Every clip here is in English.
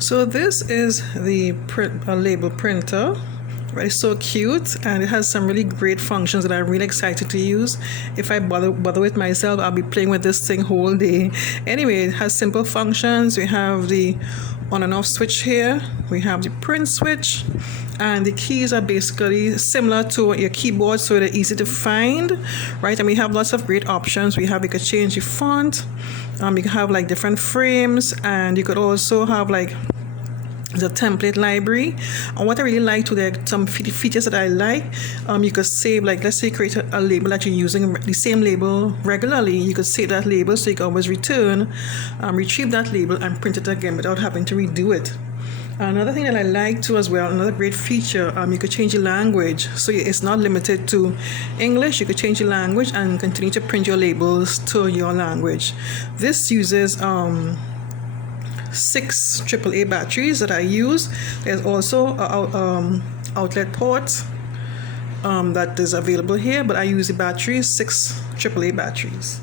So this is the label printer. Right, it's so cute, and it has some really great functions that I'm really excited to use. If I bother with myself, I'll be playing with this thing whole day. Anyway, it has simple functions. We have the on and off switch here. We have the print switch, and the keys are basically similar to your keyboard, so they're easy to find, right? And we have lots of great options. We could change the font. You can have like different frames, and you could also have like the template library. And what I really like to some features that I like, you could save, like let's say you create a label that you're using the same label regularly, you could save that label so you can always retrieve that label and print it again without having to redo it. Another thing that I like too as well, another great feature, you could change the language, so it's not limited to English. You could change the language and continue to print your labels to your language. This uses 6 AAA batteries that I use. There's also a outlet port that is available here, but I use the batteries, 6 AAA batteries.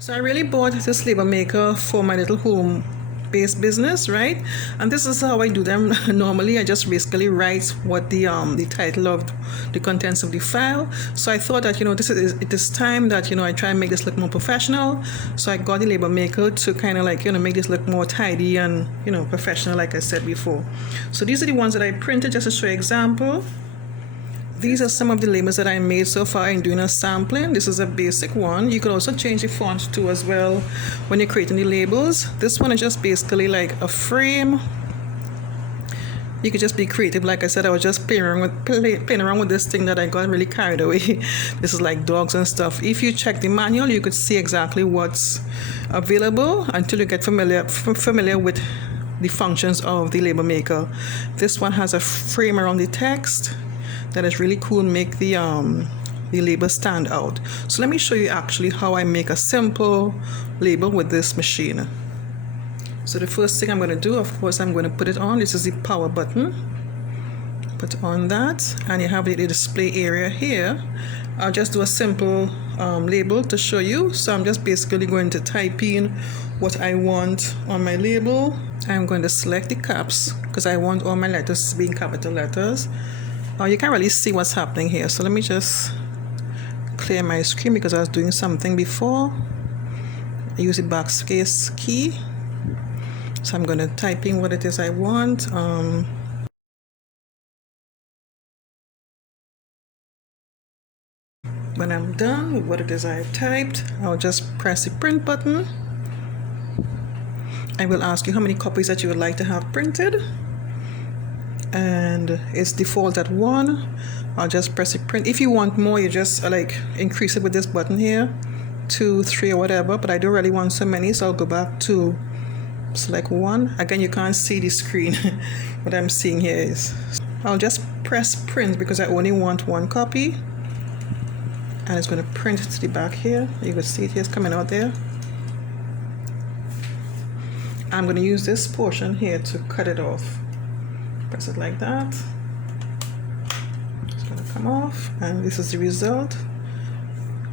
So I really bought this label maker for my little home-based business, right? And this is how I do them normally. I just basically write what the title of the contents of the file. So I thought that it is time that I try and make this look more professional. So I got the label maker to kind of like make this look more tidy and professional, like I said before. So these are the ones that I printed just to show you example. These are some of the labels that I made so far in doing a sampling. This is a basic one. You can also change the font too as well when you're creating the labels. This one is just basically like a frame. You could just be creative. Like I said, I was just playing around with this thing that I got really carried away. This is like dogs and stuff. If you check the manual, you could see exactly what's available until you get familiar with the functions of the label maker. This one has a frame around the text that is really cool, make the label stand out. So let me show you actually how I make a simple label with this machine. So the first thing I'm going to do, of course, I'm going to put it on. This is the power button. Put on that, and you have the display area here. I'll just do a simple label to show you. So I'm just basically going to type in what I want on my label. I'm going to select the caps because I want all my letters being capital letters. You can't really see what's happening here, so let me just clear my screen because I was doing something before. I use the backspace key, so I'm going to type in what it is I want. When I'm done with what it is I've typed, I'll just press the print button. I will ask you how many copies that you would like to have printed, and it's default at 1. I'll just press the print. If you want more, you just like increase it with this button here, 2, 3 or whatever, but I don't really want so many, so I'll go back to select 1. Again, you can't see the screen. What I'm seeing here is I'll just press print because I only want 1 copy, and it's going to print to the back here. You can see it here, it's coming out there. I'm going to use this portion here to cut it off. Press it like that. It's going to come off, and this is the result.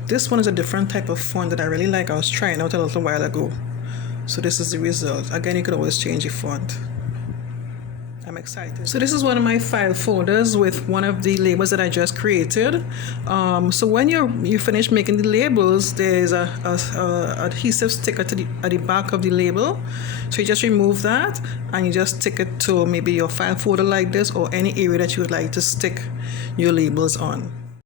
This one is a different type of font that I really like. I was trying out a little while ago. So this is the result. Again, you could always change the font. I'm excited. So this is one of my file folders with one of the labels that I just created. So when you finish making the labels, there's a adhesive sticker at the back of the label. So you just remove that and you just stick it to maybe your file folder like this or any area that you would like to stick your labels on.